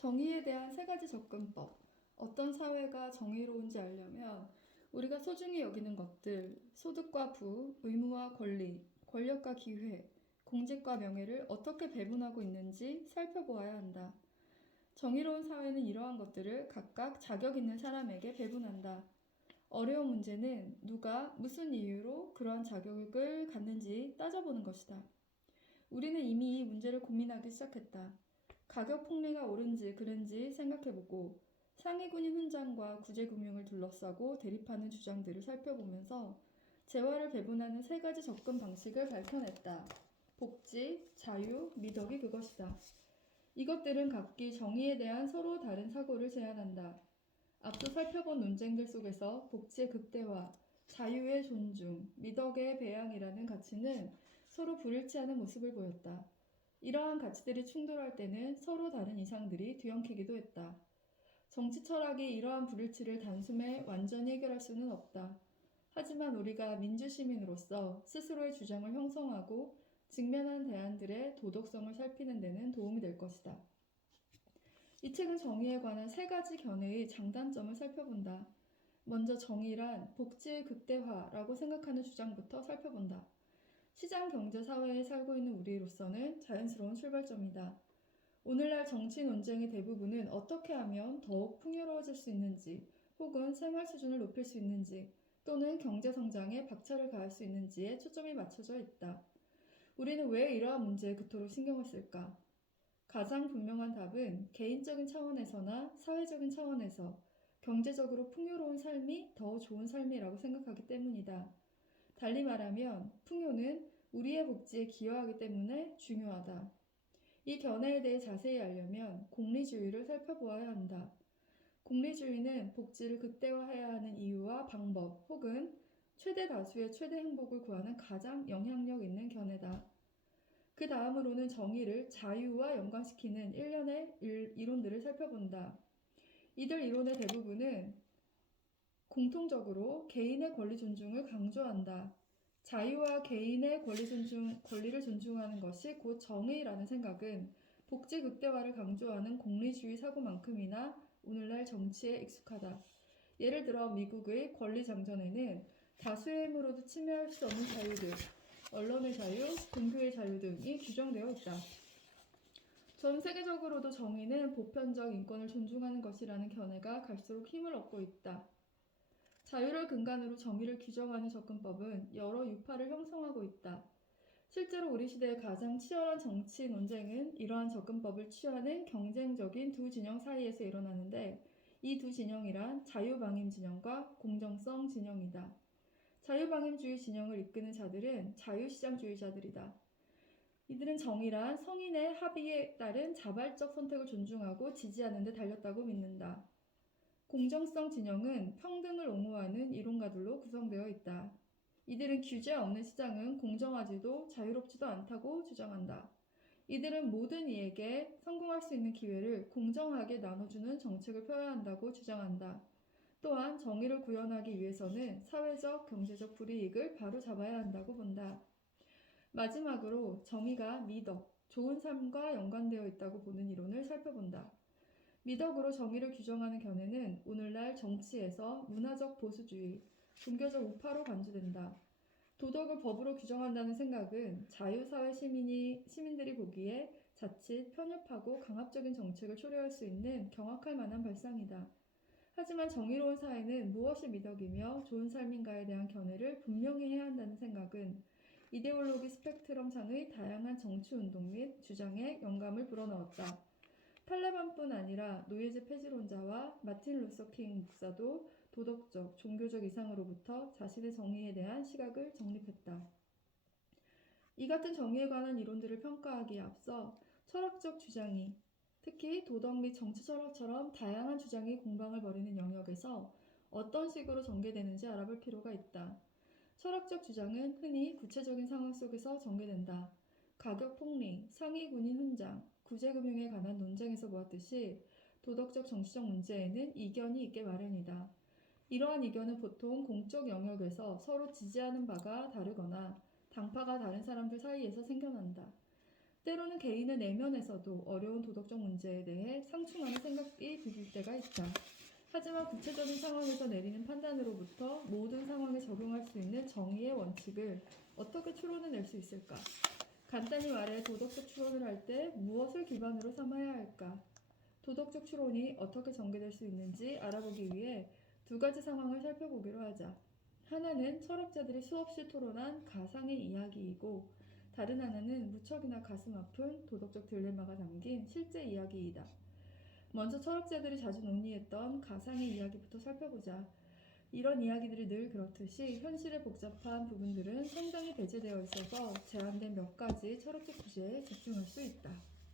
정의에 대한 세 가지 접근법. 어떤 사회가 정의로운지 알려면 우리가 소중히 여기는 것들, 소득과 부, 의무와 권리, 권력과 기회, 공직과 명예를 어떻게 배분하고 있는지 살펴보아야 한다. 정의로운 사회는 이러한 것들을 각각 자격 있는 사람에게 배분한다. 어려운 문제는 누가 무슨 이유로 그러한 자격을 갖는지 따져보는 것이다. 우리는 이미 이 문제를 고민하기 시작했다. 가격 폭리가 옳은지 그른지 생각해보고 상위군인 훈장과 구제금융을 둘러싸고 대립하는 주장들을 살펴보면서 재화를 배분하는 세 가지 접근 방식을 밝혀냈다. 복지, 자유, 미덕이 그것이다. 이것들은 각기 정의에 대한 서로 다른 사고를 제안한다. 앞서 살펴본 논쟁들 속에서 복지의 극대화, 자유의 존중, 미덕의 배양이라는 가치는 서로 불일치하는 모습을 보였다. 이러한 가치들이 충돌할 때는 서로 다른 이상들이 뒤엉키기도 했다. 정치 철학이 이러한 불일치를 단숨에 완전히 해결할 수는 없다. 하지만 우리가 민주시민으로서 스스로의 주장을 형성하고 직면한 대안들의 도덕성을 살피는 데는 도움이 될 것이다. 이 책은 정의에 관한 세 가지 견해의 장단점을 살펴본다. 먼저 정의란 복지의 극대화라고 생각하는 주장부터 살펴본다. 시장 경제 사회에 살고 있는 우리로서는 자연스러운 출발점이다. 오늘날 정치 논쟁의 대부분은 어떻게 하면 더욱 풍요로워질 수 있는지, 혹은 생활 수준을 높일 수 있는지, 또는 경제 성장에 박차를 가할 수 있는지에 초점이 맞춰져 있다. 우리는 왜 이러한 문제에 그토록 신경을 쓸까? 가장 분명한 답은 개인적인 차원에서나 사회적인 차원에서 경제적으로 풍요로운 삶이 더 좋은 삶이라고 생각하기 때문이다. 달리 말하면 풍요는 우리의 복지에 기여하기 때문에 중요하다. 이 견해에 대해 자세히 알려면 공리주의를 살펴보아야 한다. 공리주의는 복지를 극대화해야 하는 이유와 방법 혹은 최대 다수의 최대 행복을 구하는 가장 영향력 있는 견해다. 그 다음으로는 정의를 자유와 연관시키는 일련의 이론들을 살펴본다. 이들 이론의 대부분은 공통적으로 개인의 권리 존중을 강조한다. 자유와 개인의 권리를 존중하는 것이 곧 정의라는 생각은 복지 극대화를 강조하는 공리주의 사고만큼이나 오늘날 정치에 익숙하다. 예를 들어 미국의 권리 장전에는 다수의 힘으로도 침해할 수 없는 자유들, 언론의 자유, 종교의 자유 등이 규정되어 있다. 전 세계적으로도 정의는 보편적 인권을 존중하는 것이라는 견해가 갈수록 힘을 얻고 있다. 자유를 근간으로 정의를 규정하는 접근법은 여러 유파를 형성하고 있다. 실제로 우리 시대의 가장 치열한 정치 논쟁은 이러한 접근법을 취하는 경쟁적인 두 진영 사이에서 일어나는데 이 두 진영이란 자유방임 진영과 공정성 진영이다. 자유방임주의 진영을 이끄는 자들은 자유시장주의자들이다. 이들은 정의란 성인의 합의에 따른 자발적 선택을 존중하고 지지하는 데 달렸다고 믿는다. 공정성 진영은 평등을 옹호하는 이론가들로 구성되어 있다. 이들은 규제 없는 시장은 공정하지도 자유롭지도 않다고 주장한다. 이들은 모든 이에게 성공할 수 있는 기회를 공정하게 나눠주는 정책을 펴야 한다고 주장한다. 또한 정의를 구현하기 위해서는 사회적, 경제적 불이익을 바로잡아야 한다고 본다. 마지막으로 정의가 미덕, 좋은 삶과 연관되어 있다고 보는 이론을 살펴본다. 미덕으로 정의를 규정하는 견해는 오늘날 정치에서 문화적 보수주의, 종교적 우파로 간주된다. 도덕을 법으로 규정한다는 생각은 자유사회 시민들이 보기에 자칫 편협하고 강압적인 정책을 초래할 수 있는 경악할 만한 발상이다. 하지만 정의로운 사회는 무엇이 미덕이며 좋은 삶인가에 대한 견해를 분명히 해야 한다는 생각은 이데올로기 스펙트럼상의 다양한 정치운동 및 주장에 영감을 불어넣었다. 탈레반뿐 아니라 노예제 폐지론자와 마틴 루서 킹 목사도 도덕적, 종교적 이상으로부터 자신의 정의에 대한 시각을 정립했다. 이 같은 정의에 관한 이론들을 평가하기에 앞서 철학적 주장이, 특히 도덕 및 정치 철학처럼 다양한 주장이 공방을 벌이는 영역에서 어떤 식으로 전개되는지 알아볼 필요가 있다. 철학적 주장은 흔히 구체적인 상황 속에서 전개된다. 가격 폭리, 상위 군인 훈장, 구제금융에 관한 논쟁에서 보았듯이 도덕적 정치적 문제에는 이견이 있게 마련이다. 이러한 이견은 보통 공적 영역에서 서로 지지하는 바가 다르거나 당파가 다른 사람들 사이에서 생겨난다. 때로는 개인의 내면에서도 어려운 도덕적 문제에 대해 상충하는 생각이 들 때가 있다. 하지만 구체적인 상황에서 내리는 판단으로부터 모든 상황에 적용할 수 있는 정의의 원칙을 어떻게 추론해낼 수 있을까? 간단히 말해 도덕적 추론을 할 때 무엇을 기반으로 삼아야 할까? 도덕적 추론이 어떻게 전개될 수 있는지 알아보기 위해 두 가지 상황을 살펴보기로 하자. 하나는 철학자들이 수없이 토론한 가상의 이야기이고, 다른 하나는 무척이나 가슴 아픈 도덕적 딜레마가 담긴 실제 이야기이다. 먼저 철학자들이 자주 논의했던 가상의 이야기부터 살펴보자. 이런 이야기들이 늘 그렇듯이 현실의 복잡한 부분들은 상당히 배제되어 있어서 제한된 몇 가지 철학적 주제에 집중할 수 있다.